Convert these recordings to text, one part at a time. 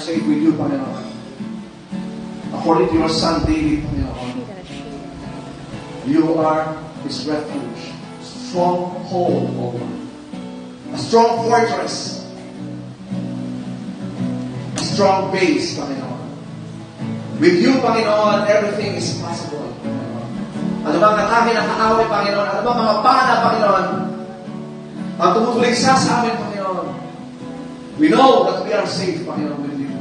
safe with you, Panginoon. According to your Son David, Panginoon, you are his refuge, stronghold, O Lord, a strong fortress, a strong base, Panginoon. With you, Panginoon, everything is possible, Panginoon. Ano bang atake ng kaaway, Panginoon? Ano bang mga pana, Panginoon? Ang tumutuligsa sa amin, Panginoon. We know that we are safe, Panginoon, with you.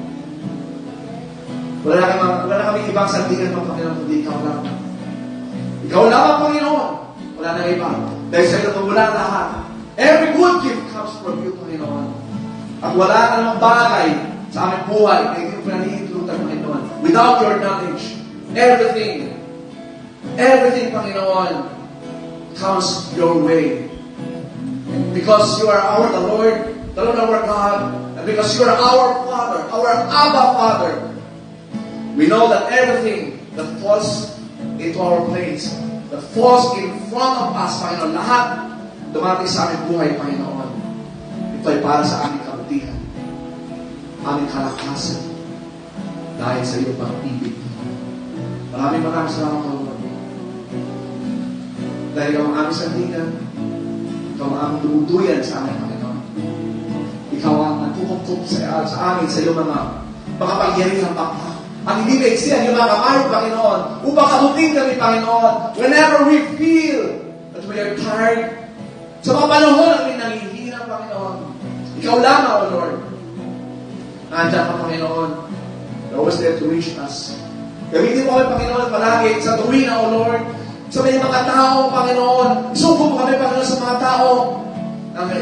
Wala na kami ibang sandigan mo, Panginoon, kundi ikaw lang. Ikaw lang, Panginoon. Wala na iba. Dahil sa iyo wala lahat. Every good gift comes from you, Panginoon. At wala na namang bagay sa aming buhay na hindi mo pinanihilutan, Panginoon. Without your knowledge, everything, Panginoon, comes your way. And because you are the Lord our God, and because you are our Father, our Abba Father, we know that everything that falls into our place, that falls in front of us, Panginoon, lahat dumating sa aming buhay, Panginoon. Ito ay para sa aming kabutihan, aming kalakasan, dahil sa iyong pag-ibig. Maraming salamat, Lord. Dahil ikaw ang aming sandigan, ikaw ang aming dumuduyan sa amin, Panginoon. Ikaw ang nagkukumpok sa amin, sa iyong mga makapangyarihan, Panginoon. Ang hindi maiksihan yung mga kamay, Panginoon, upang kabuting kami, Panginoon, whenever we feel that we are tired, sa mga panahon na kami nangihina, Panginoon. Ikaw lang, O Lord. Nandiyan ka, Panginoon. You're always there to reach us. Gamitin mo kami, Panginoon, palagi sa tuwina, O Lord. Sa may mga tao, Panginoon, isubo mo kami, Panginoon.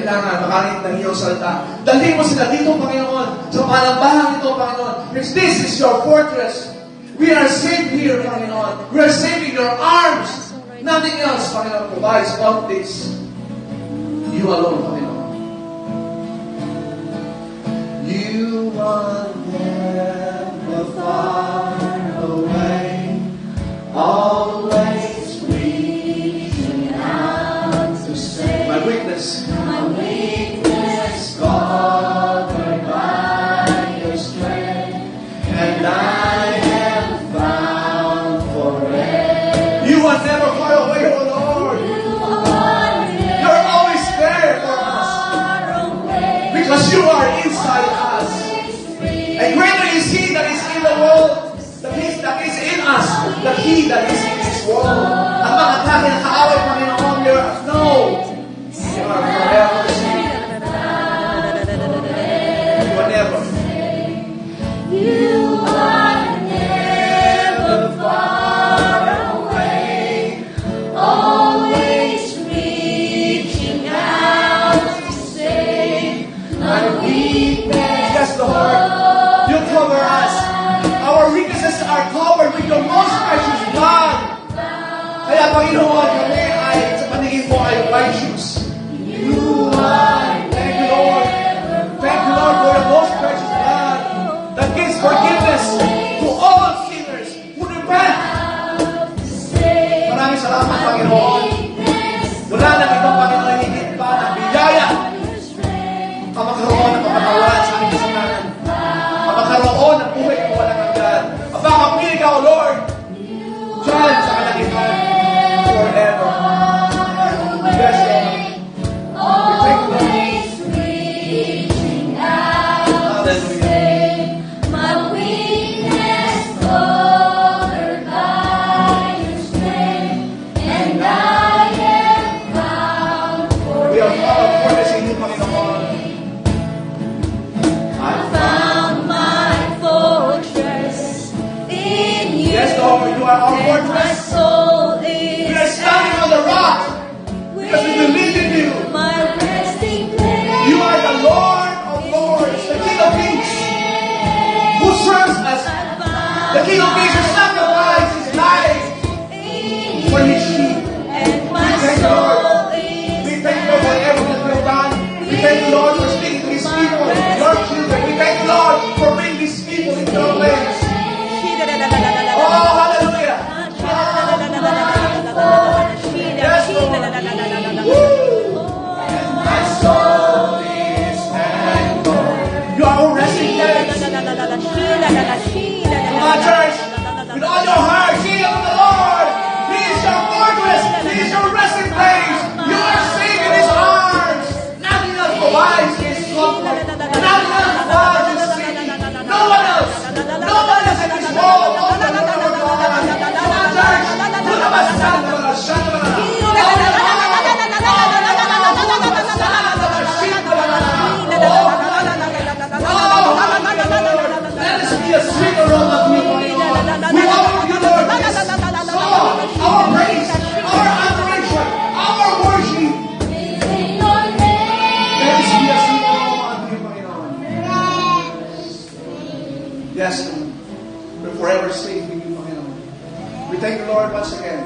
kailangan makarinig ng iyong salita. Dalhin mo sila dito, Panginoon, sa panambahan ito, Panginoon. Because this is your fortress. We are safe here, Panginoon. We are safe in your arms. Nothing else, Panginoon, provides all this. You alone, Panginoon. You are never far away, always reaching out to save. My weakness, covered by your strength, and I am found forever. You are never far away, O Lord. You're always there for us, because you are inside us. And greater is He that is in the world, that is in us, than He that is in this world. Ang mga atake ng kaaway, Panginoon, you are forever safe. You are never. You are never far away, always reaching out to save my weakness. Yes, Lord. You cover us. Our weaknesses are covered with your most precious blood. Kaya, Panginoon, kami ay sa paningin mo ay righteous. You are. Thank you, Lord. Thank you, Lord, for the most precious blood that gives forgiveness to all sinners who repent. Maraming salamat, Panginoon. Wala nang ibang Panginoon higit pa ng biyaya. Kamakaroon ng kapatawaran sa aming kasalanan. Kamakaroon ng buhay na walang hanggan. Mapapapili ka, O Lord, dyan sa kalagitan forever. Yes, Lord. Always reaching out to save my weakness, covered by your strength, and I am found We are found forever. fortress in you, Panginoon. I found my fortress in you. Yes, Lord, you are our And my fortress. soul We is are standing on the rock because we believe in you. my resting place. You are the Lord of Lords, the King of Kings, who serves us. The King of Kings who sacrificed his life for his sheep. And my Thank you, Lord. soul We is thank you for everything that you have done. We thank you, Lord, for speaking to these people, your children. We thank you, Lord, for bringing these people into your place. Oh, hallelujah. Yes, Lord. Woo. My soul is anchored. You are our resting place. Come on, church. With all your heart, sing unto the Lord. He is your fortress. He is your resting place. You are safe in His arms. Nothing else provides His comfort. Nothing else provides His safety. No one else. No one else in this world. Come on, church. Let us be a sweet aroma to you, Panginoon. We offer you, Lord, this song, our praise, our adoration, our worship. Let us be a sweet aroma to you, Panginoon. Yes, Lord. We're forever safe with you, Panginoon. We thank you, Lord, once again.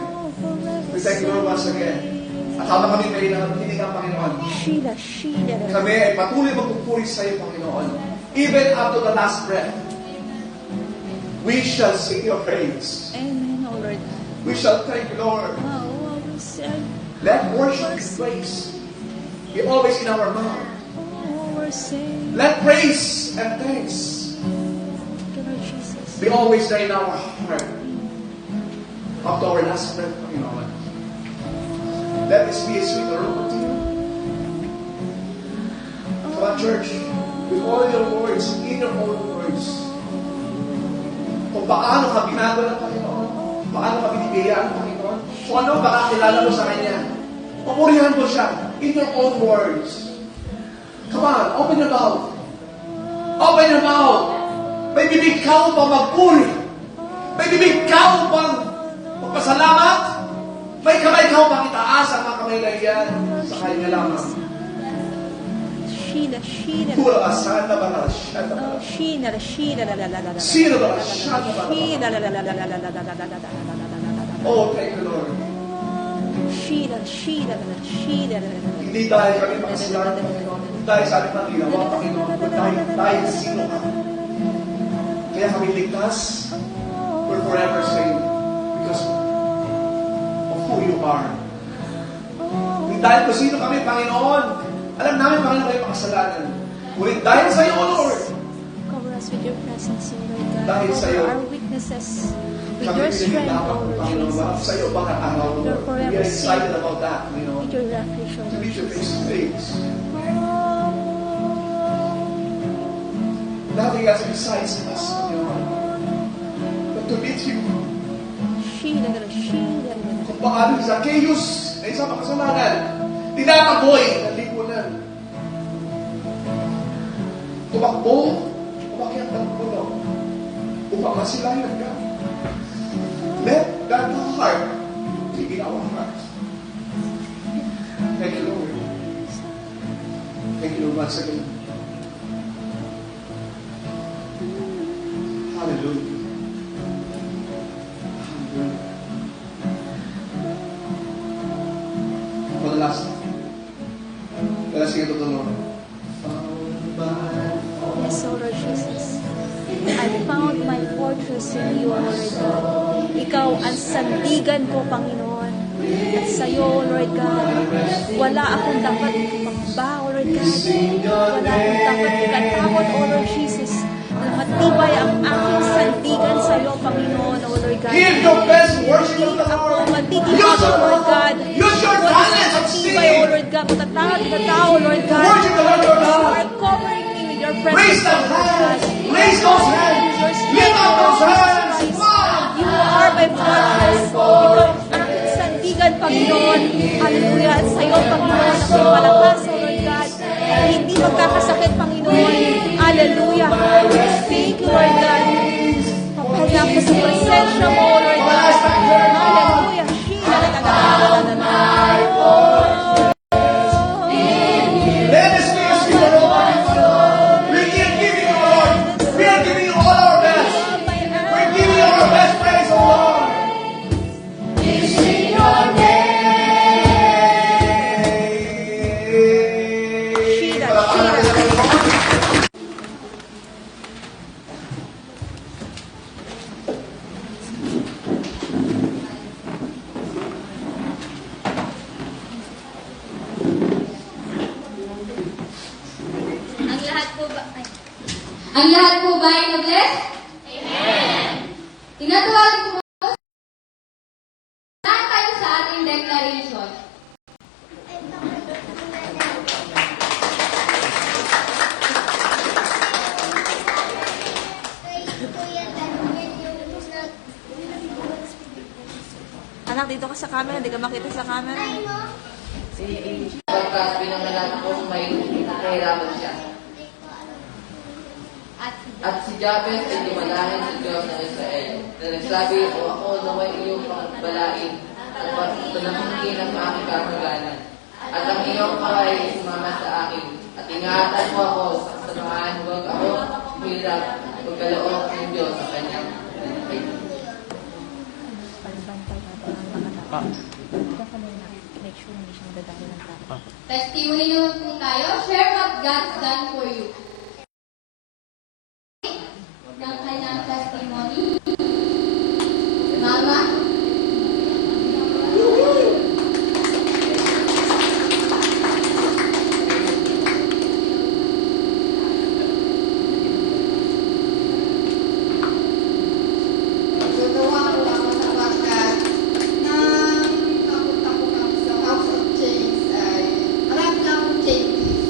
We thank you, Lord, once again. At habang kami may nakikinig ang Panginoon, kami ay patuloy magpupuri sa iyo, Panginoon. Even up to the last breath, we shall sing your praise. Amen, O Lord. We shall thank you, Lord. Oh, we say, Let worship and praise be always in our mouth. oh, we say, Let praise and thanks Lord Jesus. be always there in our heart. Up to our last breath, Panginoon. Let this be a sweet aroma to you. Come on, church, with all your words, in your own words, kung paano ka binago ng Panginoon, paano ka binibigyan ng Panginoon, kung ano ba kakilala mo sa Kanya. Papurihan mo siya in your own words. Come on, open your mouth. Open your mouth. May bibig ka upang magpuri. May bibig ka upang magpasalamat. May kamay ka upang itaas ang mga kamay na iyan sa Kanya lamang. Sheila, Sheila. Pura asana bara, shana bara. Oh, Sheila, Sheila, la la la la la. Sino bara, shana bara. Sheila, la la la la la la la la la la la. Oh, thank you, Lord. Sheila, Sheila, Sheila. Hindi dahil kami makasilaran, Panginoon. Hindi dahil sa ating mga ginawa, Panginoon. Dahil sino ka. Kaya kami ligtas. We're forever saved. Because of who you are. Hindi dahil kung sino kami, Panginoon. Alam namin, Panginoon, kayo makasalanan. Ngunit dahil sa iyo, Lord. Cover us with your presence, O Lord God. Dahil sa iyo. Cover our weaknesses with Kami your strength, pinagdapat, O Lord Panginoon. Jesus. Sa iyo, baka araw, Lord. You're forever We are excited safe. about that, Panginoon. With your refuge, O To Lord meet you face Jesus. to face. Nothing else besides us, Panginoon. But to meet you. Sheila, Sheila. Kung paano si Zacchaeus na isang makasalanan, tinataboy ng lipunan. Tumakbo, umakyat ng puno, upang masilayan ka. Let that heart be in our hearts. Thank you, Lord. Thank you, Lord, once again. Hallelujah. Hallelujah. For the last time. Let us sing it to the Lord. Yes, O Lord Jesus. I found my fortress in you, O Lord God. Ikaw ang sandigan ko, Panginoon. At sa iyo, O Lord God, wala akong dapat ipagba, O Lord God. Wala akong dapat ikatakot, O Lord Jesus. Matibay ang aking sandigan sa iyo, Panginoon, O Lord God. Give your best worship Hindi to the ako Lord. matitibag, O Lord God. Use your Wala talents of matibay, O singing. Lord God. Matatawad na tao, Lord God. Worship the Lord your You God. are covering me with your presence, Raise the O Lord God. hands. Raise those hands. Lift up those hands. You are my fortress. Ikaw ang aking sandigan, Panginoon. Hallelujah. At sa iyo, Panginoon, ako malakas, O Lord God. Hindi magkakasakit, Panginoon. Hallelujah. Thank you, Lord God. Papahalak ka sa presensya mo, O Lord God. Hallelujah. Let us be a spirit of Lord. We are giving you, Lord. We are giving you all our best. We're giving you our best praise, O Lord. Ang lahat po ba ay na-bless? Amen! Tinatawag ko po tayo sa ating declaration. Anak, dito ka sa camera. Hindi ka makita sa camera. Pagkat pinanganak kong may kahirapan siya. At si Jabez ay dumalahin sa Diyos ng Israel, na nagsabi, o ako naway iyong pagbalain, at panahingin ang aking kakaganan. At ang iyong kamay ay sumama sa akin, at ingatan mo ako sa kasamaan, huwag ako hirap, pagkaloob ng Diyos sa kanyang Make sure hindi siya madadali ng tao. Testimony naman po tayo. Share what God's done for you. Ng kanyang testimony. Mama? Natutuwa ko ako sapagkat nang napunta ko kami sa House of Change ay marami na akong changes.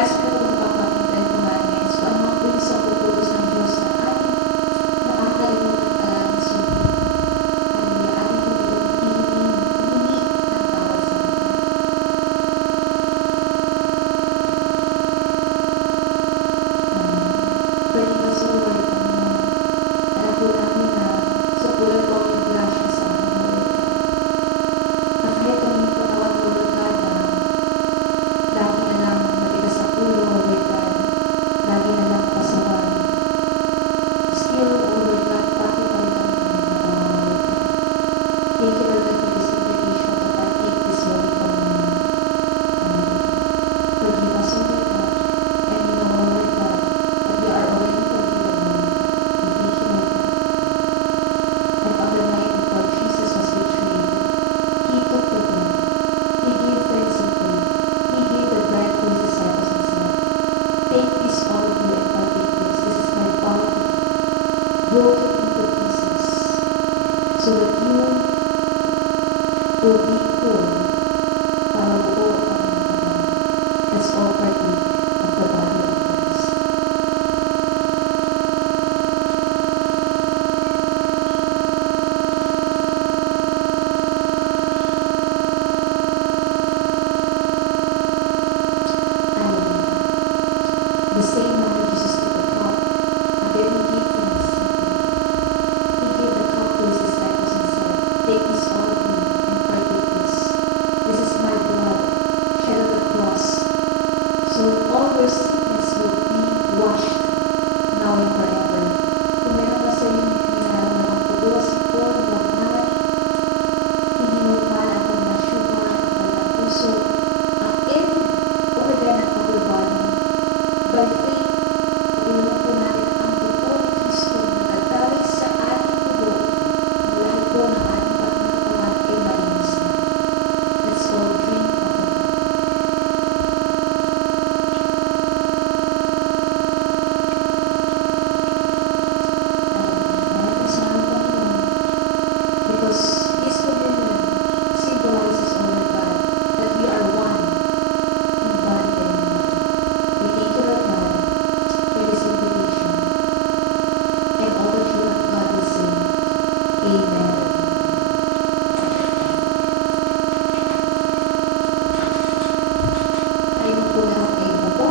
Guys, kung magpapakita ng commandments, kung ano ang bilis ang pupulos ng Diyos na ating nakakalimutan talagang sundin. Hallelujah, ating hindi ng tawad sa Kanya. Pwede ka sa Lord, alam po namin na sa tulad po ang iyong grasya sa amin, Lord God. Na kahit kami patawad mo, Lord God, na lagi na lang matigas sa ulo, Lord God, lagi na lang pasaway. Still, O Lord God, pati pa rin kami pinagpatawa, Lord God. Thank you, Lord God, for this invitation to partake this Holy Communion. Hallelujah. Forgive us, O Lord God, and we know, Lord God, that we are already forgiven, Lord God. We thank you, Lord God. And on the night before Jesus was betrayed, He took the bread. He gave thanks and prayed. He gave the bread to His disciples and said, "Take this, all of you, and partake this. This is my body, broken into pieces, so that you will be whole." Para buo ang inyong katawan. Let's all partake of the body of Christ. Hallelujah. The same Lord Jesus took the cup, and then He gave thanks and prayed. He gave the cup to His disciples and said, "Take this, all of you, and partake this. This is my blood, shed on the cross, so all your sickness will be washed now and forever." Kung meron ka sa iyo nararamdamang tubo, sipon, normal, hindi normal ang kanilang sugar, ang kanilang puso, ang any organ ng our body, by faith, inunan po natin ang dugo ni Kristo na nagdaloy sa ating dugo, ang lahat po ng ating pagkakatawan ay malinis na. Let's all drink of the cup. Because this communion symbolizes, O Lord God, that we are one in body and in mind. We thank you, Lord God, for this invitation. And all the children of God will say, Amen. Tayo po lahat ay upo.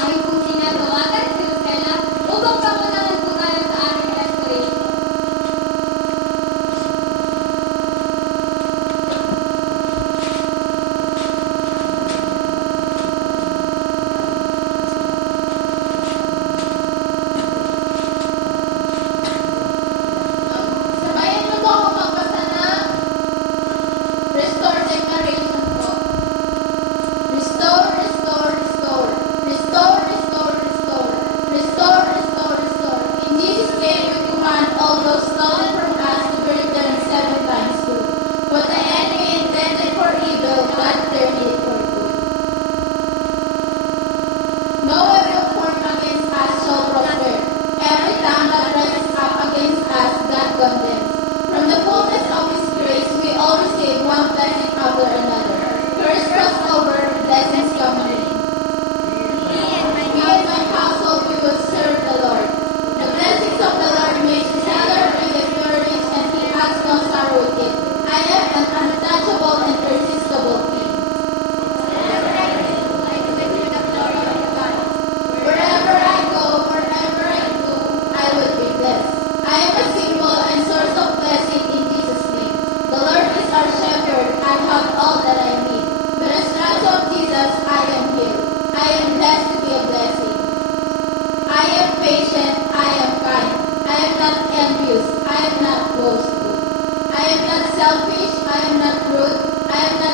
Tayo pong tinatawagan si Rosella upang pangunahan po tayo sa ating restoration. Sabayan niyo po ako magbasa ng Restore Declaration po. Restore, restore, restore. Restore, restore, restore. Restore, restore, restore. In Jesus' name we command all those stolen from us to be returned 7 times two. What the enemy intended for evil, God turned it for good. No weapon formed against us shall prosper. Every tongue that rises up against us, God condemns. From the fullness of His grace, we all receive one blessing after another. Curse crossed over, blessings coming in. Me and my household, we will serve the Lord. The blessings of the Lord makes the seller and the pure rich, and He adds no sorrow with it. I am an untouchable and irresistible king. Wherever I go, wherever I do, I will be blessed. I am a symbol and source of blessing in Jesus' name. The Lord is our shepherd. I have all that I need. By the stripes of Jesus, I am healed. I am blessed to be a blessing. I am patient. I am kind. I am not envious. I am not boastful. I am not selfish. I am not rude. I am not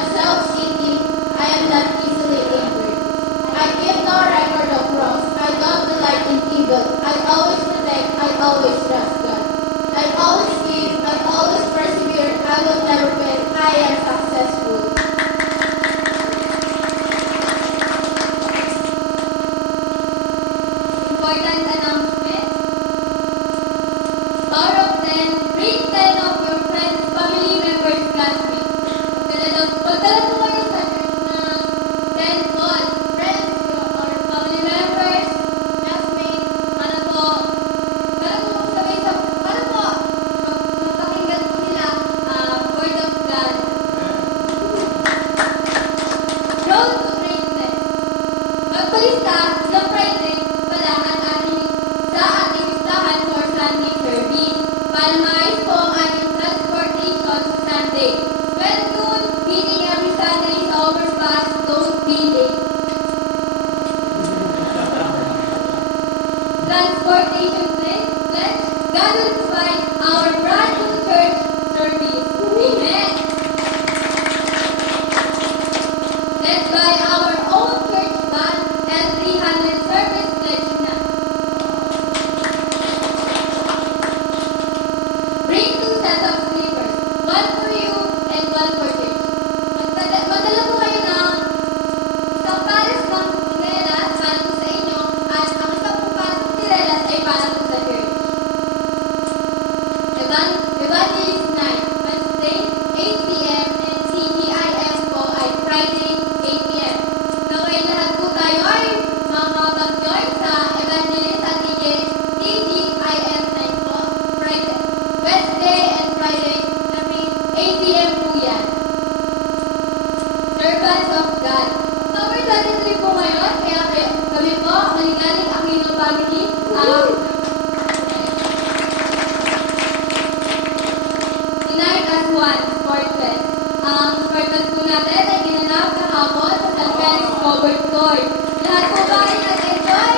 Lord. Lahat po ba ay nag-enjoy?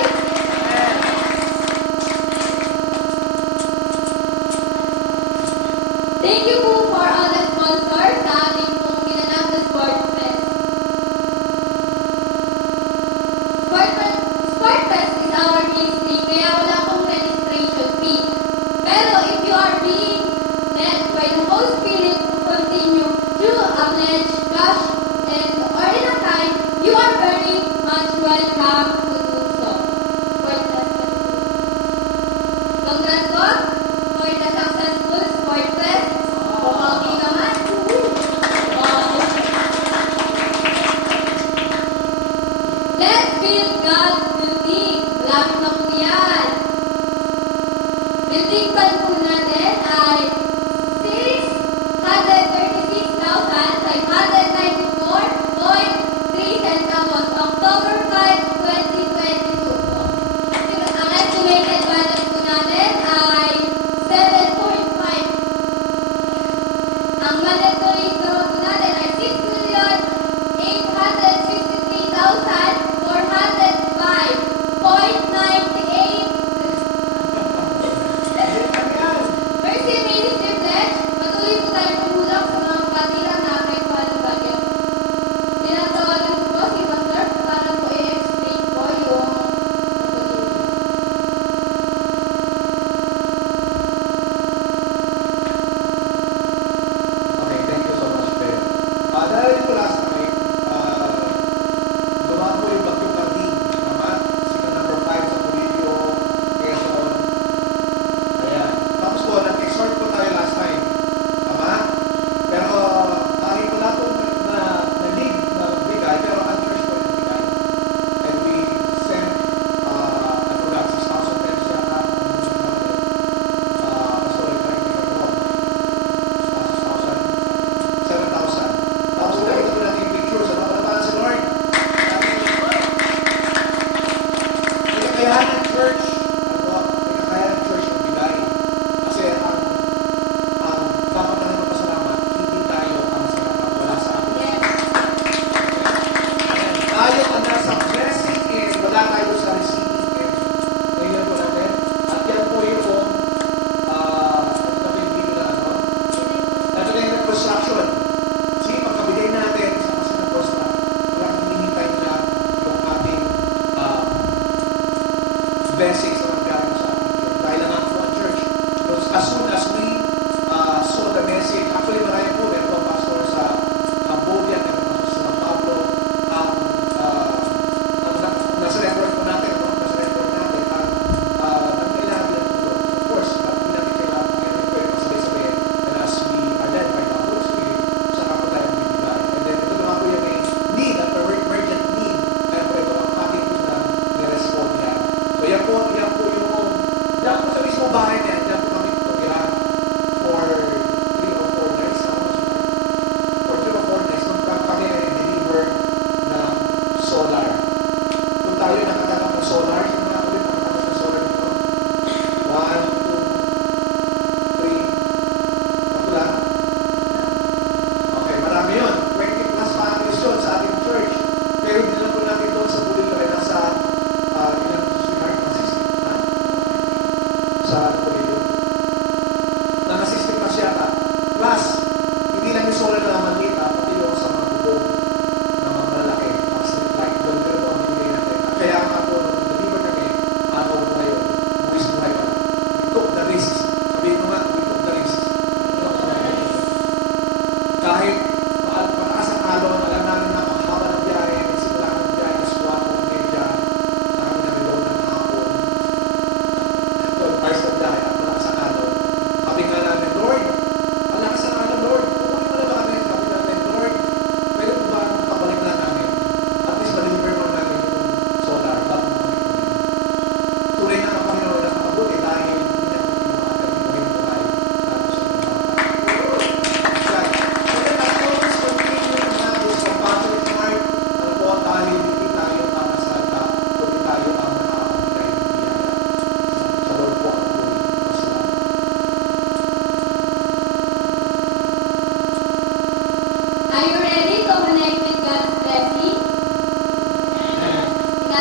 Thank you po for all the sponsors sa ating pong ginanap na Sport Fest. Sport Fest is our history, kaya wala pong registration fee. Pero if you are being led by the Holy Spirit to continue through a pledge, cash, and or in a time, you are very much welcome.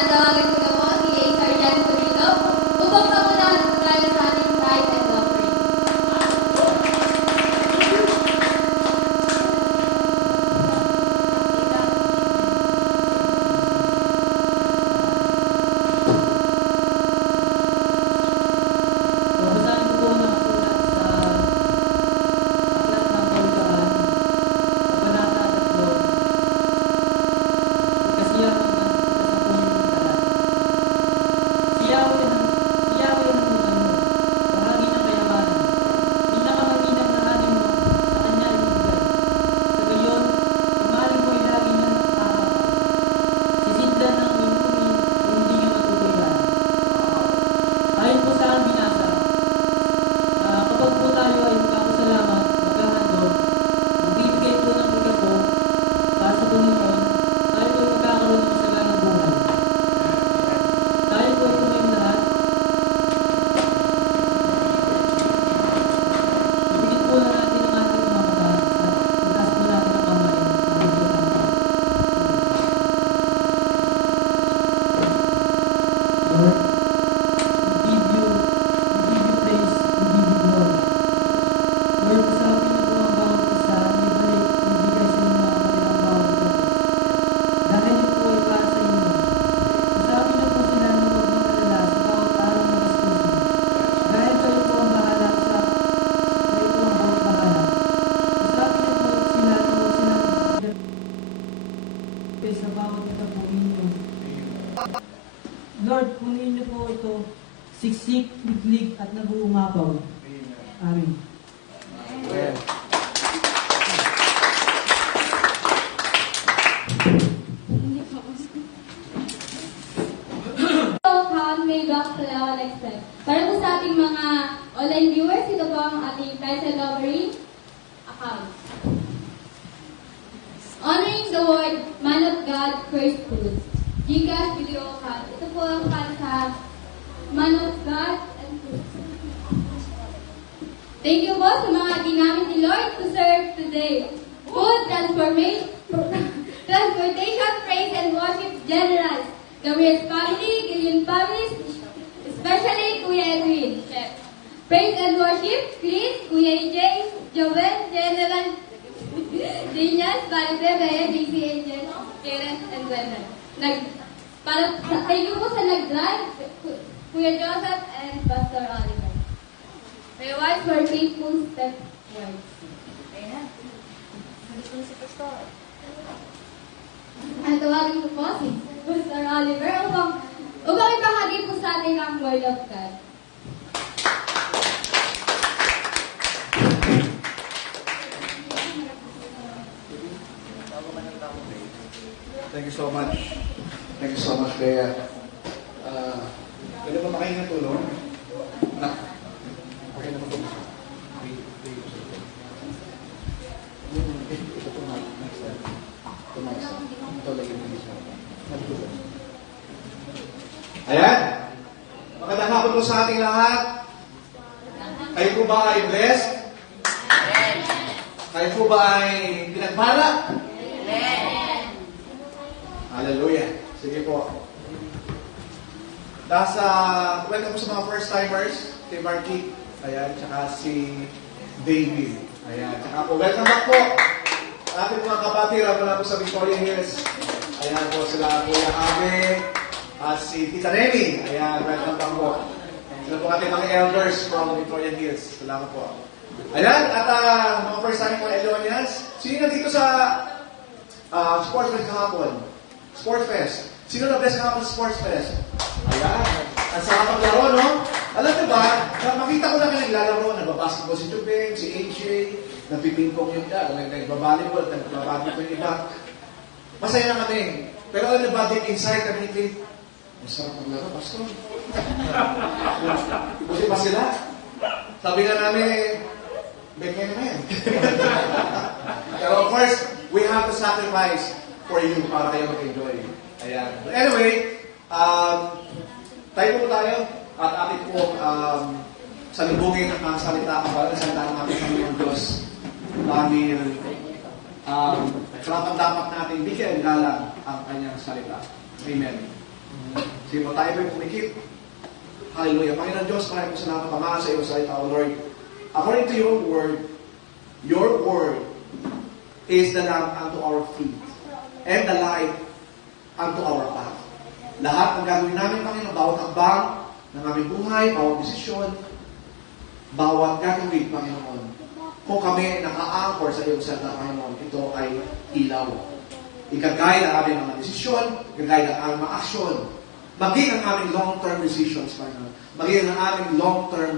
tatawagan ko na po si Sergeant Torino upang pangunahan tayo sa ating tithe and offering. Babasahin ko po ang nakasulat sa Aklat ng Kawikaan, Kabanata 3, Ikasiyahan ng ika-10 talat. Siyawi ang lutan mo, bahagi ng kayamanan, pinakamaginang na anin mo, sa kanya ibigay. Sa gayon, tumaling mo ay lagi niya sisidlan ng minumi o hindi niya matutuyan. Ayon po sa ang binasa, kapag po tayo ay magpapasalamat, maghahandog, magbibigay po ng ika-10 para sa Panginoon, tayo po ay magkakaroon ng masaganang buhay. Tayo po ay tumayo lahat. Ibigin po na natin ang ating mga mata at itaas po natin ang kamay para ibigay ang tao. Lord, we give you praise, we give you glory. Lord, pasapin niyo po ang bawat isa, ibalik, ibigay sa inyo ang kanilang bawat ito. Dahil ito po ay para sa inyo. Pasapin niyo po sila na huwag mag-alala sa bawat araw na gastusin. Dahil kayo po ang bahala kayo po ang bawat bahala. Pasapin niyo po sila na huwag silang sa bawat ito po ninyo. Lord, punin niyo po ito, siksik, liglig, at nag-uumapaw. Amen. Amen. May back to Lawan Express. Para po sa ating mga online viewers, ito po ang ating title offering account. Honoring the word, man of God, first fruits. Gcash video account. Ito po ang para sa man of God and fruits. Thank you po sa mga ginamit ni Lord to serve today. Food transportation, praise and worship generals. Gabriel's family, Gillian families, especially Kuya Edwin, Chef. Praise and worship, Chris, Kuya EJ, Joel, General, Dinas, Baribebe, JC Angel, Karen, and Glenn. Thank you po sa nag-drive, Kuya Joseph and Pastor Oliver. My wives were faithful step wives. Ayan. Nandito na si Pastor. Ang tawagin ko po si Pastor Oliver upang ipahagi po sa atin ang Word of God. Thank you so much. Thank you so much, Bea. Pwede ba makain ng tulong? Anak. Okay naman ito. Ito po na. Next time. Ito next time. Ito lagi mo dito. Ayan. Magandang hapon po sa ating lahat. Kayo po ba ay blessed? Kayo po ba ay pinagpala? Hallelujah. Sige po. Welcome po sa mga first-timers, si Marky, ayan, tsaka si David. Ayan, tsaka po, welcome back po. Ating mga kapatira mula po sa Victoria Hills. Ayan po sila, Kuya Abe, at si Tita Nemi. Ayan, welcome back po. Sila po ating mga elders from Victoria Hills. Salamat po. Ayan, at mga first-time mga Elonians, sino dito sa Sports Fest kahapon? Sports Fest. Sino na-bless kahapon sa Sports Fest? Ayan. At sa paglaro, no? Alam niyo ba, makita ko lang kayo naglalaro, nagbabasketball si Jubeng, si AJ, nagpipingpong yung nagbabalibol, nagbabalibol yung iba. Masaya na kami. Pero alam niyo ba, deep inside kami ni Clint, masarap maglaro, Pastor. Buti pa sila. Sabi nga namin, beke na yan. Pero of course, we have to sacrifice for you para kayo mag-enjoy. Ayan. But anyway, tayo po tayo at ating po salubungin ang salita para sa salita ng ating Panginoon Diyos dahil dapat natin bigyan galang ang kanyang salita. Amen. Sige mo, tayo po'y pumikit. Hallelujah. Panginoon Diyos, maraming po salamat, Ama, sa iyo sa ito, Lord. According to your word is the lamp unto our feet and the light unto our path. Lahat ng gagawin namin, Panginoon, bawat hakbang ng aming buhay, bawat desisyon, bawat gagawin, Panginoon, kung kami naka-anchor sa iyong salita, Panginoon, ito ay ilaw. Ikagay ang aming mga desisyon, ikagay ang aming mga aksyon, maging ang aming long-term decisions, Panginoon, maging ang aming long-term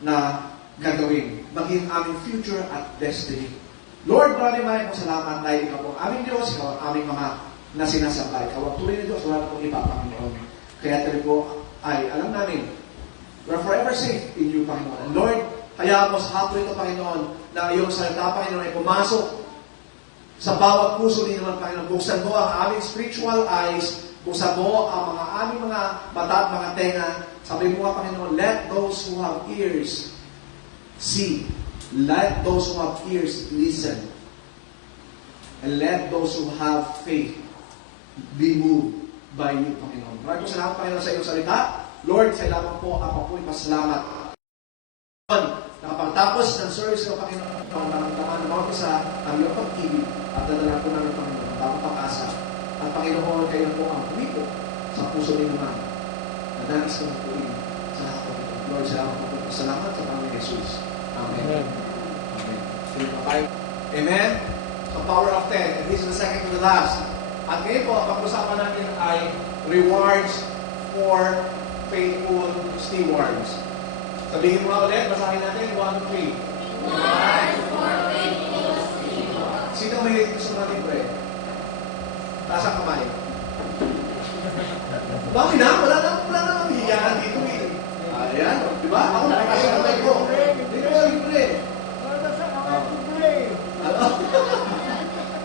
na gagawin, maging ang aming future at destiny. Lord, maraming po salamat dahil ikaw po ang aming Diyos, ikaw ang aming mga na sinasambay. Ikaw ang tuloy na Diyos, wala pong iba, Panginoon. Kaya tayo po ay alam namin, we're forever safe in you, Panginoon. And Lord, kaya mo sa hapon ito, Panginoon, na iyong salita, Panginoon, ay pumasok sa bawat puso ninyo, Panginoon. Buksan mo ang aming spiritual eyes, buksan mo ang aming mga mata at mga tenga. Sabi mo nga, Panginoon, let those who have ears see. Let those who have ears listen. And let those who have faith be moved by you, Panginoon. Maraming salamat, Panginoon, sa iyong salita. Lord, sa lamang po, ako po'y pasalamat. Nakapagtapos ng service ko, Panginoon, naramdaman ng mga isa ang iyong pag-ibig at dadala po namin, Panginoon, ang bagong pag-asa. At Panginoon, kayo po ang pumito sa puso ni naman. Nadanas ko ng puwin sa lahat po ito. Lord, salamat po. Salamat sa Panginoon Jesus. Amen. Amen. Amen. So, power of 10. And this is the second to the last. At ngayon po, ang pag-usapan natin ay rewards for faithful stewards. Sabihin mo ulit, basahin natin, 1, 2, 3. Rewards for faithful stewards. Sino may higit gusto na libre? Taas ang kamay. Bakit na? Wala na hiyahan dito eh. Ayan, di ba? Ako nakakasya ang kamay ko. Libre. Ano?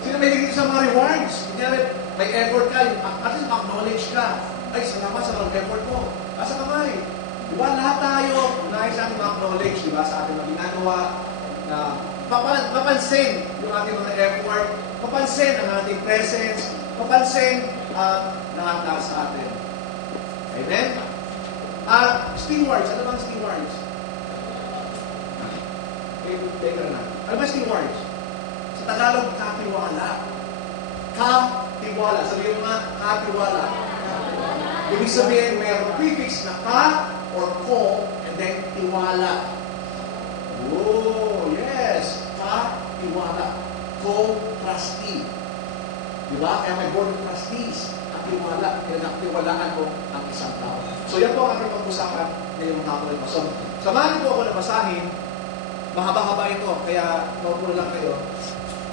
Sino may higit sa mga rewards? Kunyari, may effort ka, at least acknowledge ka. Ay, salamat sa mga effort mo. Asa kamay. Diba, lahat tayo, nais natin ma-acknowledge, diba, sa ating mga ginagawa, na papansin yung ating mga effort, papansin ang ating presence, papansin lahat sa atin. Amen? At stewards, ano bang stewards? Take na. Ano ba stewards? Sa Tagalog, katiwala. Katiwala. Sabihin mo nga, katiwala. Ibig sabihin, mayroong prefix na ka or ko, and then tiwala. Oh, yes. Ka-tiwala. Co-trustee. Diba? Kaya may board of trustees. At tiwala. Kaya naktiwalaan mo ang isang tao. So, yan po ang ating pag-usapan ngayong hapon ito. So, samahan po ako na basahin. Mahaba-haba ito. Kaya, maupo lang kayo.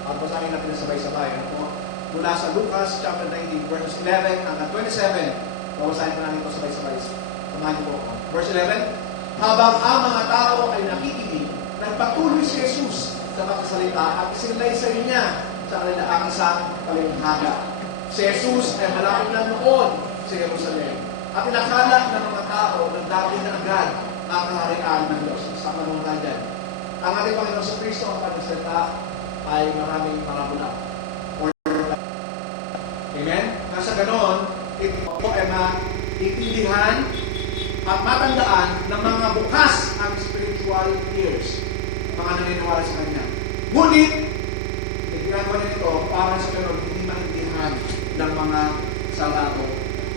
At basahin natin na sabay-sabay. Ano? Mula sa Lucas chapter 19, verses 11 hanggang 27. Babasahin ko namin ito sabay-sabay. Samahan niyo po ako. Verse 11, habang ang mga tao ay nakikinig, nagpatuloy si Jesus sa pagkasalita at isinalaysay niya sa kanilang isang kalinghaga. Si Jesus ay malapit na noon sa Jerusalem. At inakala ng mga tao na dati na agad ang kaharian ng Diyos sa panungan dyan. Ang ating Panginoon sa Kristo ang pagkasalita ay maraming parabula. Amen? Nasa ganon, ito ay maintindihan at matandaan ng mga bukas ang spiritual ears, mga naniniwala sa Kanya. Ngunit, ginagawa nito para sa ganon, hindi maintindihan ng mga salato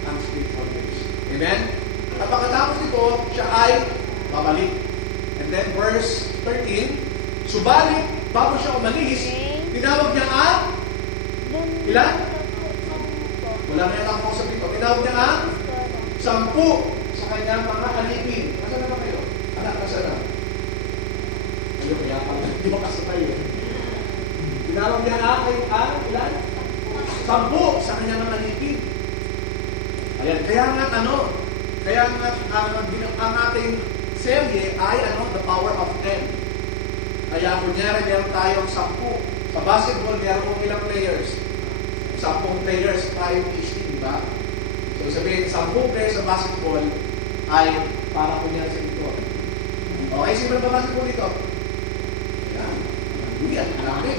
ang spiritual ears. Amen? At pagkatapos nito, siya ay babalik. And then verse 13, subalit, bago siya umalis, tinawag niya ang ilan? Wala na yung ako sa dito. Tinawag niya ang 10 sa kanyang mga alipin. Nasaan na ba kayo? Anak, nasaan na? Ayun, kaya pala. Hindi makasabay yun. Tinawag niya ang ilan? 10 sa kanyang mga alipin. Ayan, kaya nga kaya nga ang ating serye ay the power of 10. Kaya kunyari meron tayong 10. Sa basketball, meron ilang players? 10 players, tayo each team, di ba? So sabihin, 10 players sa basketball ay para kunyari sa ito. Okay, sino ba basketball dito? Ayan. Hallelujah. Marami.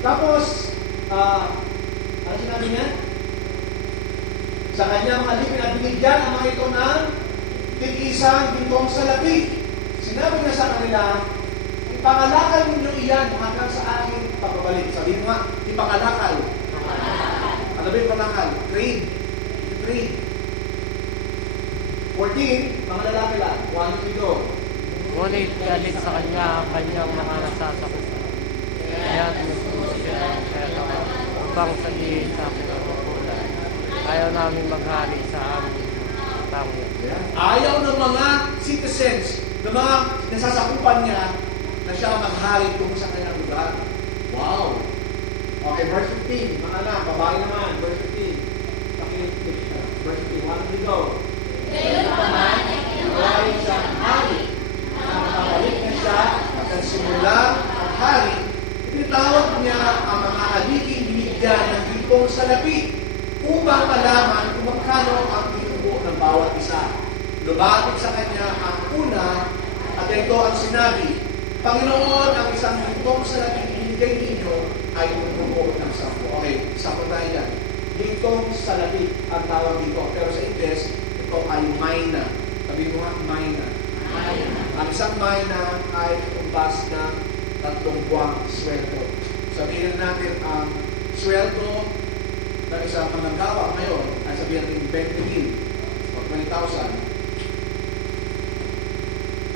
Tapos, ano sinabi niya? Sa kanyang alipin at binigyan ang mga ito ng tig-isang gintong salapi. Sinabi niya sa kanila, ipangalakal ninyo iyan hanggang sa aking pagbabalik. Sabihin mo nga, ipangalakal. Ano ba yung pangalakal? Trade. Trade. 14, mga lalaki lang. 1, 2, go. Ngunit galit sa kanya ang kanyang mga nasasakupan. Kaya tinutulo siya ang pera upang sabihin sa aking magulang. Ayaw namin maghari sa aming tangin. Ayaw ng mga citizens, ng mga nasasakupan niya, na siya maghari kung sa kanyang lugar. Wow! Okay, verse 15. Mga anak, babae naman. Verse 15. Pakinig siya. Verse 15. 1, 2, go. Gayon pa man ay Buhay siyang hari. Nang nakabalik na siya at nagsimula ang hari, tinatawag niya ang mga aliking binigyan ng gintong salapi upang malaman kung magkano ang binubo ng bawat isa. Lumapit sa kanya ang una at ito ang sinabi, Panginoon, ang isang gintong salapi binigay ninyo ay binubo ng 10. Okay, 10 tayo yan. Gintong salapi ang tawag dito. Pero sa Ingles, ito ay mina. Sabi mo nga, mina. Ang isang mina ay umbas ng 3 buwang sweldo. Sabihin natin ang sweldo ng isang manggagawa ngayon ay sabihin natin 20,000 o 20,000.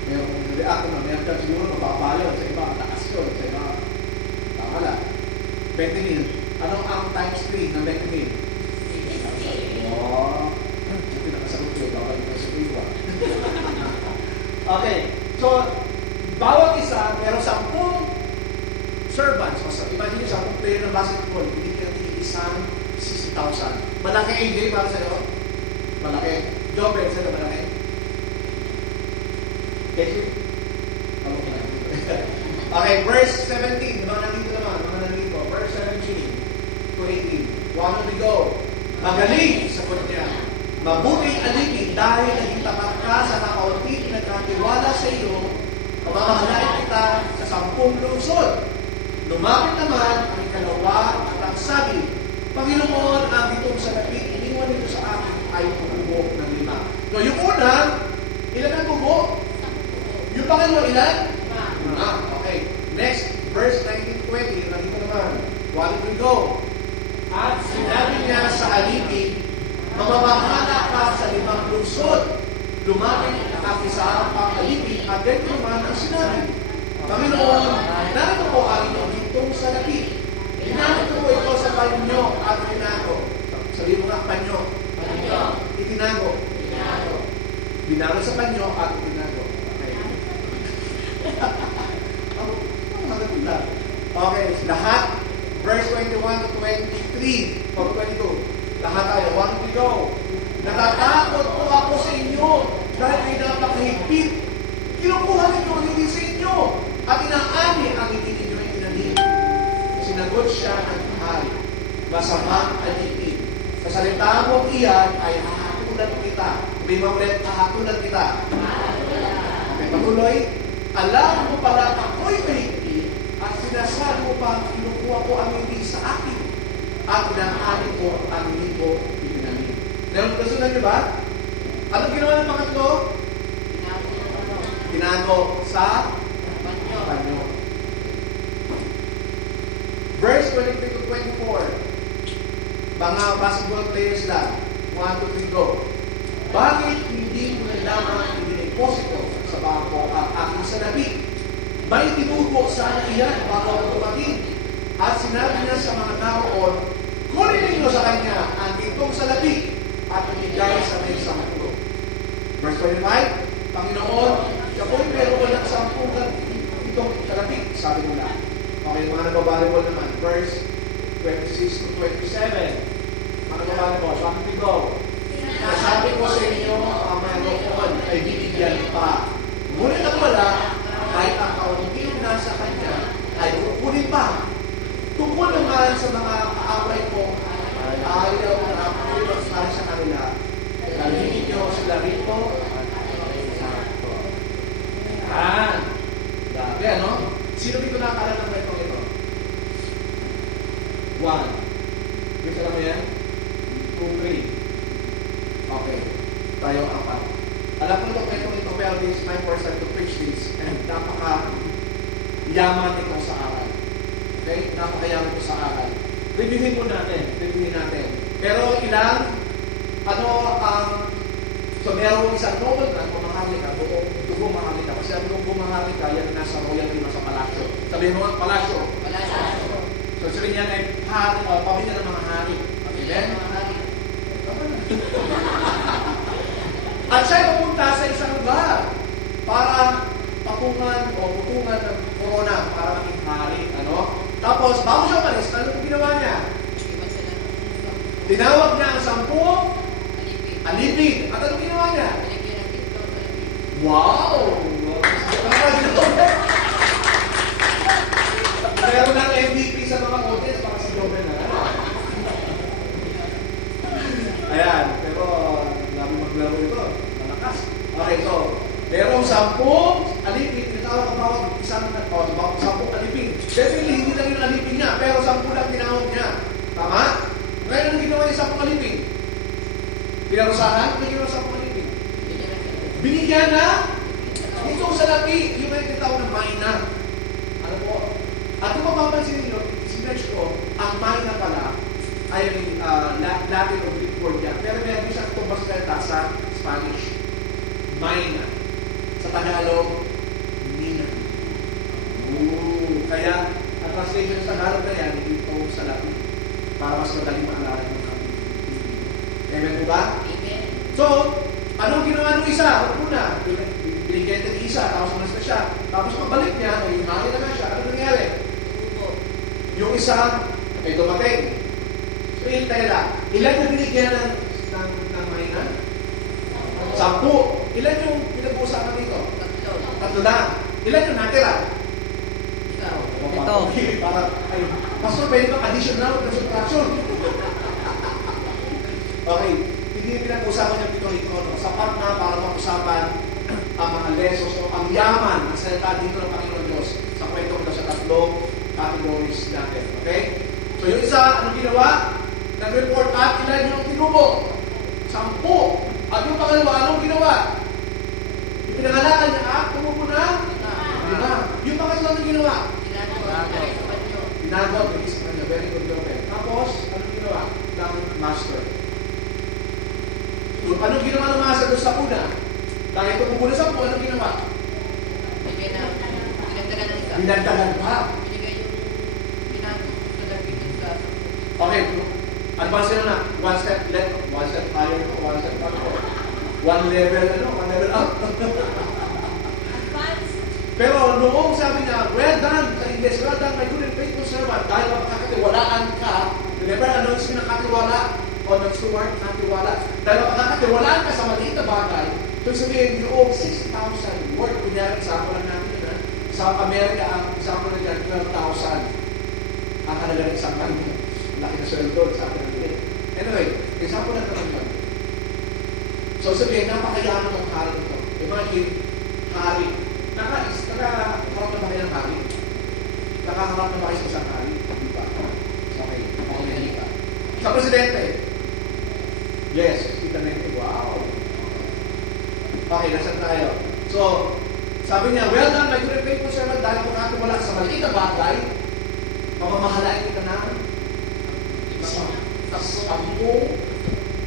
Mayroong react na, mayroong ka siguro mapapalaw sa iba, ang takas yun, sa iba, tama lang. 20,000. Ano ang times 3 ng 20,000? Oh, hindi nakasagot yun, bawal na sa iba. Okay, so, bawat isa, meron 10 servants. O, imagine nyo, 10 player ng basketball, binigyan ng isang 60,000. Malaki AJ para sa'yo? Malaki. Jobber sa'yo, malaki. Okay, verse 17. Mga nandito naman, mga nandito. Verse 17 to 18. One we go. Magaling, sagot niya. Mabuting alipin dahil naging tapat ka sa kakaunti pinagkatiwala sa iyo, pamamahalain kita sa 10 lungsod. Lumapit naman ang ikalawa at ang sabi, Panginoon, ang itong salapi, iniwan nito sa akin ay bubo ng 5. So yung una, ilan ang bubo? Yung pangalawa ilan? 5. Okay. Next, verse 19-20. Nandito naman. One we go. At sinabi niya sa alipin, mamamahala ka sa 5 lungsod. Lumapit ang isa pang alipin at ganito naman ang sinabi, Panginoon, narito po ang inyong gintong salapi. Ginamit ko po ito sa panyo at tinago. Sabi mo nga, panyo. Itinago. Binago sa panyo at itinago. Okay, lahat. Verse 21 to 23 or 22. Lahat tayo. 1 to go. Natatakot po ako sa inyo dahil kayo napakahigpit. Kinukuha ninyo ang hindi sa inyo at inaani ang hindi ninyo itinanim. Sinagot siya ng hari. Masamang alipin. Sa salita mo iyan ay hahatulan kita. May maulit, hahatulan kita. Okay, patuloy. Alam mo pala ako'y mahigpit at sinasabi mo pa kinukuha ko ang hindi sa akin at inaani ko ang hindi ko itinanim. Nasundan niyo ba? Anong ginawa ng pangatlo? Tinago sa panyo. Verse 23 to 24. Mga basketball players lang. 1, 2, 3, go. Bakit hindi mo na lamang idiniposito sa bangko ang aking salapi? May tinubo sana iyan bago ako dumating. At sinabi niya sa mga naroon, kunin ninyo sa kanya ang itong salapi at ibigay sa may 10. Verse 25, Panginoon, siya po'y meron ng 10 itong salapi, sabi nila. Okay, mga nagbabalibol naman. Verse 26 to 27. Mga nagbabalibol, bakit we go? Nasabi ko sa inyo, ang mayroon ay bibigyan pa. Ngunit ang wala, kahit ang kaunti nasa kanya, ay kukunin pa. Tungkol naman sa mga kaaway ko, ayaw na kulos tayo sa kanila. Galitin niyo sila rito. Yan. Dati, ano? Sino dito nakakala ng kwentong ito? 1. Gusto lang mo yan? 2, 3. tayo apat. Alam ko itong kwento nito, pero this is my first time to preach this. And napaka-yaman ito sa aral. Okay? Napaka-yaman ito sa aral. Reviewin natin. Pero ilang, so meron isang novel na, bumaharlika, bumaharlika. Kasi ang bumaharlika, yan nasa royal, nasa palasyo. Sabihin mo nga, palasyo. So sabihin niya ay pamilya ng mga hari. Amen? At siya pupunta sa isang lugar para patungan ng corona para maging hari. Tapos, bago siya umalis, ano yung ginawa niya? Tinawag niya ang 10 alipin. At ano ginawa niya? Wow! Meron ng MVP sa mga audience para si Joven na. Ayan, pero nabi maglaro ito. Malakas. Okay, so, merong 10 alipin. Tinawag ang bawat isang 10 alipin. Definitely, hindi lang yung alipin niya, pero 10 lang tinawag niya. Tama? Ngayon, ang ginawa niya 10 alipin? Pinarusahan? Ano ginawa sa 10 alipin? Binigyan na itong salapi, yung may tinatawag na mina. Ano po? At kung mapapansin niyo, sinerge ko, ang mina pala ay Latin o Greek word yan. Pero meron siyang tumbas salita sa Spanish. Mina. Sa Tagalog, mina. Kaya, ang translation sa Tagalog na yan, ito sa Latin. Para mas madaling maalala ng natin. Amen po ba? Amen. So, anong ginawa ng isa? Una, binigyan niya ng isa, tapos umalis na siya. Tapos pabalik niya, naging hari na siya. Ano nangyari? Yung isa ay dumating. So, tayo lang. Ilan yung binigyan ng mainan? 10. Ilan yung pinag-uusapan dito? 3 lang. Ilan yung natira? Ito. Para, ay, Pastor, pwede bang additional na subtraction? Okay. Hindi pinag-usapan yung pitong ito. Sapat na para mag-usapan ang mga lesos o ang yaman ng salita dito ng Panginoon Diyos sa kwento ko sa 3 categories natin. Okay? So yung isa, anong ginawa? Nag-report at ilan yung tinubo? 10. At yung pangalawa, anong ginawa? Ipinangalakan niya at tumubo na 5. Yung pangatlo, anong ginawa? Tinagot, may isa kanya. Very good job. Tapos, anong ginawa ng master? So, anong ginawa ng master doon sa una? Dahil tumubo na 10, anong ginawa? Binagdagan pa. Okay, advance na. One step left, one step higher, one step up. One level up. Pero noong sabi niya, well done, sa English, well done, my good and faithful servant, dahil mapagkakatiwalaan ka, remember, ano yung sinakatiwala? O nag-steward, katiwala. Dahil mapagkakatiwalaan ka sa maliit na bagay, so sabihin, yung 6,000 word, kunyari, example lang natin yun, sa Amerika, ang example na dyan, 12,000. Ang halaga ng isang kanina. Laki na sweldo, sabi natin. Anyway, example lang naman yun. So sabihin, napakayaman ng hari nito. Imagine, hari. Nakaharap na ba kayo ng hari? Nakaharap na ba kayo sa isang hari? Di ba? Okay, hindi ka. Sa presidente? Yes, kita na ito. Wow! Okay, nasan tayo? So, sabi niya, well done, my good and faithful servant, dahil kung natin wala sa maliit na bagay, mamamahalain kita na sa 10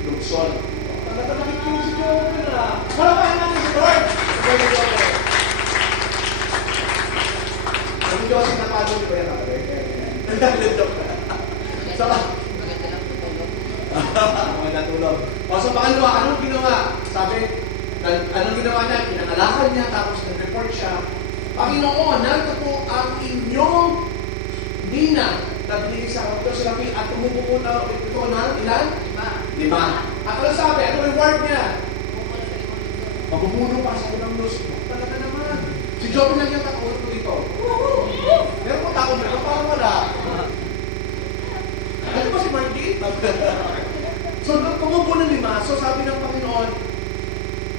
luksol. Talaga nakikinig si Joker na. Wala pa natin si Lord! Sabi Joseph na paano ni Kuya Tatay? Maganda tulog. O sa pangalawa, anong ginawa? Sabi, anong ginawa niya? Pinangalakan niya, tapos nag-report siya. Panginoon, narito po ang inyong nina na binigay sa kapito sa labi at tumubuko na ito na ilan? 5. At ano sabi? Ano reward niya? Mabubuno pa sa unang luz. Talaga naman. Si Joby lang yung katulog ko dito. Meron mo tao dito, parang wala. Ano ba si Margie? So, tumubo ng 5. So, sabi ng Panginoon,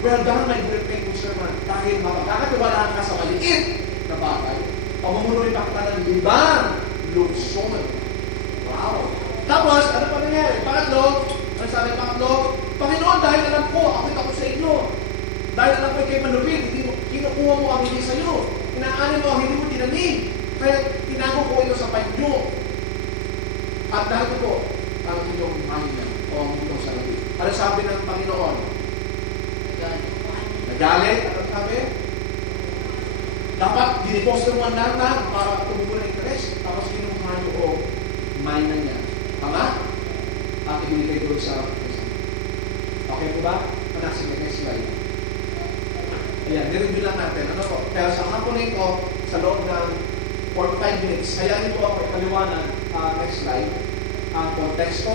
well done, my good and faithful servant. Dahil mapagkakatiwalaan ka sa maliit na bagay, pamumunuin pa kita ng 5 luksong. Wow! Tapos, ano pa nangyari? Pangatlo, ano sabi pangatlo? Panginoon, dahil alam ko, ako sa inyo kay manubig, hindi mo, kinukuha mo ang hindi sa'yo. Inaanin mo ang hindi mo tinanim. Kaya tinago ko ito sa panyo. At dahil ko ang inyong mahina o ang inyong salabi. Ano sabi ng Panginoon? Nagalit. Ano sabi? Dapat diniposto mo ang lahat para tumubo ng interes. Tapos kinuha nyo o mahina niya. Tama? At ibinigay doon sa okay po ba? Anak, sige, next slide. Ayan, nireview lang natin. Ano po? Pero sa hapon ito, sa loob ng 45 minutes, hayaan po ako ipaliwanag, next slide, ang konteksto,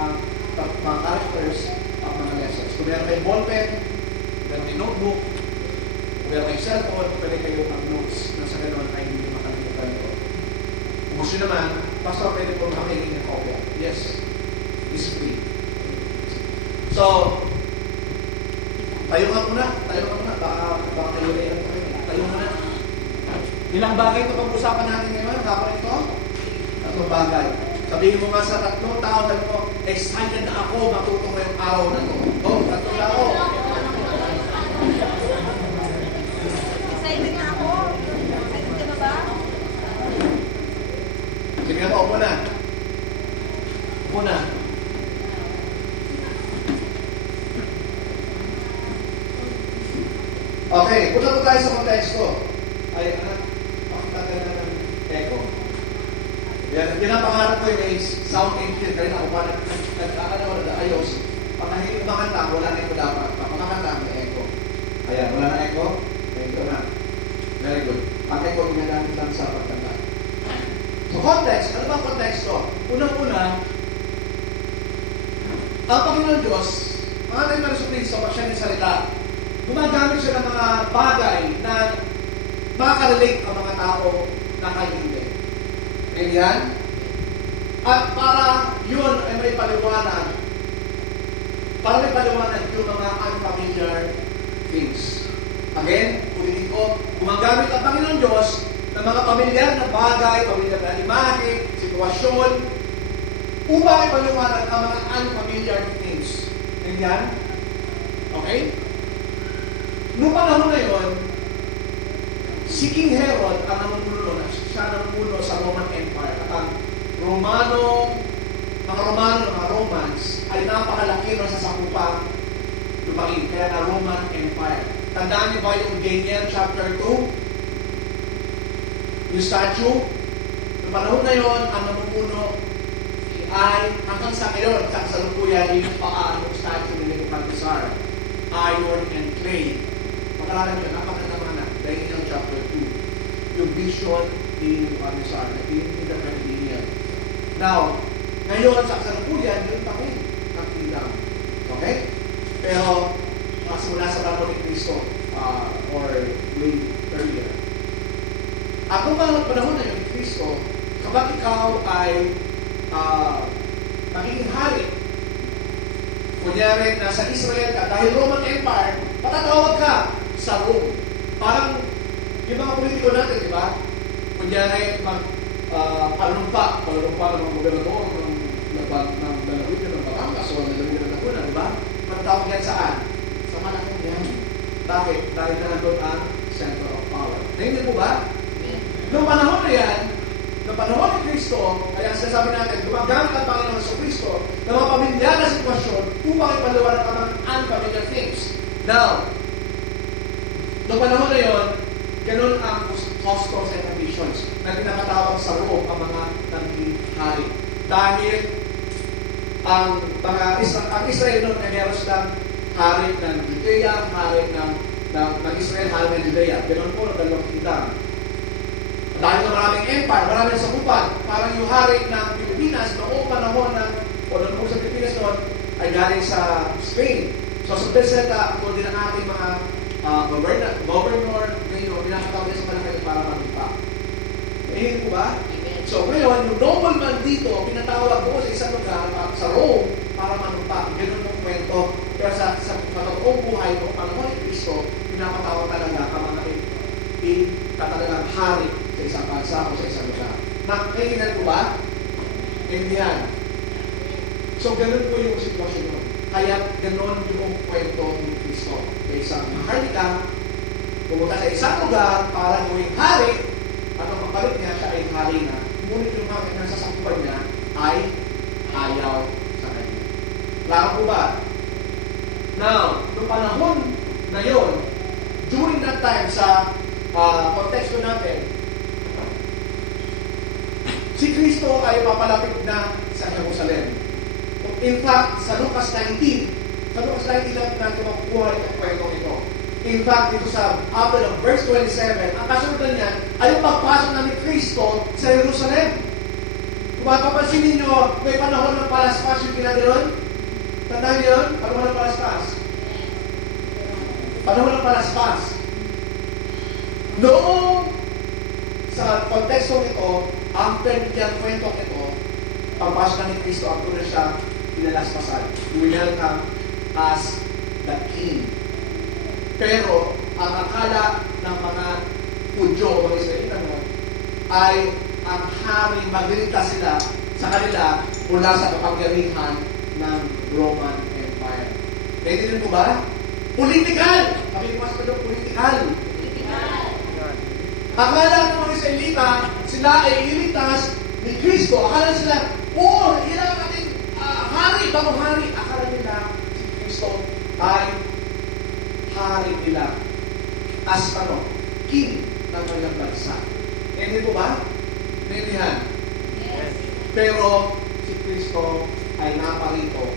ang mga characters, ang mga lessons. Kung meron kayong ballpen, kung meron kayong notebook, kung meron kayong cellphone, pwede kayo ang notes na sa ganoon ay hindi makalimutan ito. Kung gusto naman, basta pwede po makinig ng kopya. Yes, this is free. So, tayo ka muna, baka tayo na yan. Tayo muna. Ilang bagay ito pag-usapan natin ngayon, kapag ito? 3 bagay. Sabihin mo nga sa 3 tao, sabi mo, excited na ako matutong ngayong araw na ito. Oh, 3 tao. Excited na ako. Excited ka na ba? Sige na po, upo na. Upo na. Okay, punta po tayo sa konteksto. Ay, anak, pakita tayo na ng echo. Yan, pinapangarap ko yung sound engineer. Kaya ako pa nag-aano ayos. Pag nahilig makanta, wala na echo dapat. Pag makanta, may echo. Ayan, wala na echo. Thank you na. Very good. Ang echo, ginagamit lang sa pagkanta. So, context. Ano ba ang konteksto? Unang-una, ang Panginoon Diyos, mga tayo ng Kristo, pag siya ng salita, gumagamit siya ng mga bagay na makarelate ang mga tao na kay hindi. Ganyan? At para yun ay may paliwanag, yung mga unfamiliar things. Again, ulitin ko, gumagamit ang Panginoon Diyos ng mga pamilyar na bagay, pamilyar na imahe, sitwasyon, upang ay paliwanag ang mga unfamiliar things. Ganyan? Okay? Noong panahon na yun, si King Herod ang namumuno na siya namumuno sa Roman Empire. At ang mga Romans ay napakalaki ng sasakupang lupain. Kaya na Roman Empire. Tandaan niyo ba yung Daniel chapter 2? Yung statue? Noong panahon na yun, ang namumuno ay hanggang sa ngayon, sa kasalukuyan, yung paano statue ni Nebuchadnezzar. Iron and clay. Makararang yun, napakaganda mga anak. Daniel chapter 2. Yung vision ni Nebuchadnezzar na pinipinda ng Daniel. Now, ngayon sa kasalukuyan, yun pa rin ang kingdom. Okay? Pero, mula sa panahon ni Cristo, or way earlier. At kung mga panahon na yun ni Cristo, kapag ikaw ay magiging hari, kunyari nasa Israel ka, dahil Roman Empire, patatawag ka sa Rome. Parang yung mga politiko natin, di ba? Kunyari palumpa ng mga gobernador ng Dalawigan ng Batangas o Dalawigan ng Laguna, di ba? Patatawag yan saan? Sa Malacanang. Bakit? Dahil na nandun ang center of power. Naintin po ba? Noong panahon na yan, noong panahon ni Kristo, kaya sinasabi natin, gumagamit ang Panginoon sa Kristo ng mga pamilyar na sitwasyon upang ipaliwanag ang mga unfamiliar things. Now, noong panahon na yun, ganun ang customs and traditions na pinakatawag sa Rome ang mga naging hari. Dahil ang Israel noon ay meron silang hari ng Judea, hari ng Israel, hari ng Judea. Ganun po ang dalawang kingdom. Dahil ng maraming empire, maraming sakupan, parang yung hari ng Pilipinas noong panahon o noong sa Pilipinas noon ay galing sa Spain. So sa presenta, ito din ang ating mga governor, ngayon, pinakatawag din sa Malacanang para manumpa. Naiinit po ba? So ngayon, yung noble man dito, pinatawag mo sa isang lugar, sa Rome, para manumpa. Ganun ang kwento. Pero sa totoong buhay mo, panahon ni Cristo, pinapatawag talaga ang mga talagang hari sa isang bansa o sa isang lugar. Naiinit po ba? Hindi yan. So ganun po yung sitwasyon mo. Kaya ganon yung kwento ni Kristo. May isang maharlika, pumunta sa isang lugar para gawing hari, at ang kapalit niya, siya ay hari na. Ngunit yung mga nasa sakupan niya ay ayaw sa kanya. Klaro po ba? Now, noong panahon na yon, during that time sa konteksto natin, si Kristo ay papalapit na sa Jerusalem. In fact, sa Lucas 19 natin makukuha itong kwentong ito. In fact, dito sa after of verse 27, ang kasunod niyan ay yung pagpasok na ni Kristo sa Jerusalem. Kung mapapansin ninyo, may panahon ng palaspas yung kinaganon. Tandaan niyo yun? Panahon ng palaspas. Panahon ng palaspas. Noong sa kontekstong ito, after niyang kwentong ito, pagpasok na ni Kristo, ang tunay siya pinalaspasan. We welcome as the King. Pero, ang akala ng mga Hudyo o mga Israelita noon ay ang hari, magligtas sila sa kanila mula sa kapangyarihan ng Roman Empire. Naintindihan mo ba? Political! Sabi mo mas political. Akala ng mga Israelita, sila ay iligtas ni Kristo. Akala sila, ilan ang ating hari, bagong hari. Akala nila si Kristo ay hari nila as king ng kanilang bansa. Hindi po ba? Naintindihan? Yes. Pero si Kristo ay naparito.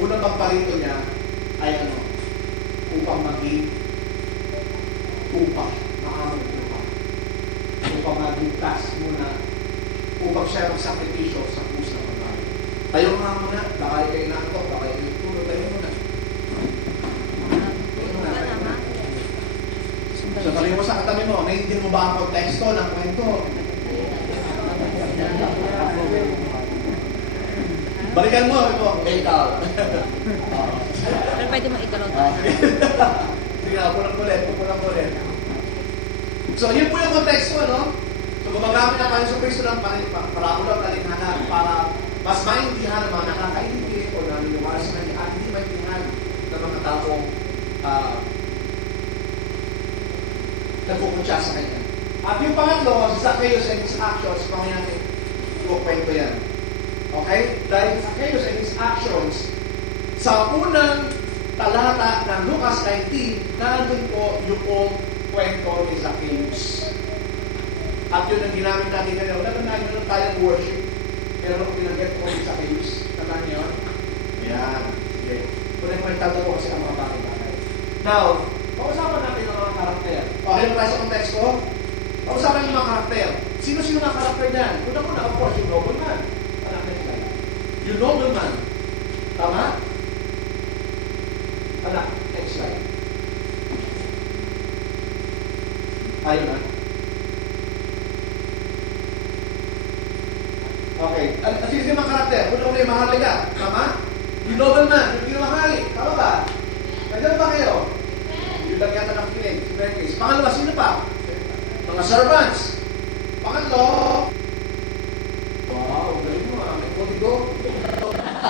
Unang pagparito niya ay upang maging tupa, maamong tupa. Upang magligtas muna, upang siya magsakripisyo sa krus ng pagkain. Tayo nga muna, baka kayo nantok, baka kayo tulog, tayo muna. So sabi mo sa katabi mo, naiintindihan mo ba ang konteksto ng kwento? Balikan mo, ito, ikaw. Pero pwede mo ikalot. Sige na, pulang ulit. So, yun po yung konteksto, no? So, gumagamit na tayo sa Kristo ng parabola talinhanan para mas maintindihan ng mga nakakaintindi o naniniwala sa kanya at hindi maintindihan ng mga taong nagpupunsya sa kanya. At yung pangatlo, si Zacchaeus and his actions, pangyayan natin kwento yan. Okay? Dahil Zacchaeus and his actions, sa unang talata ng Lucas 19, nandun po yung kwento ni Zacchaeus. At yun ang ginamit natin ngayon. Natandaan nyo lang tayong worship. Pero nung pinag-get ko ni Zacchaeus, tandaan nyo yun? Yan. Sige. Kunay-konektado ko kasi ang mga bagay-bagay. Now, pag-usapan natin ang mga karakter. Okay na tayo sa konteksto? Pag-usapan yung mga karakter. Sino-sino na karakter niyan? Una-una, of course, yung nobleman. Anak na sila. Yung nobleman. Tama? Anak, next slide. Ayaw na. Okay. Sino yung mga karakter? Una-una yung maharlika. Tama? Yung nobleman, yung ginamahali. Tama ba? Nandiyan ba kayo? Yung lang yata nakikinig. Pangalawa, sino pa? Mga servants.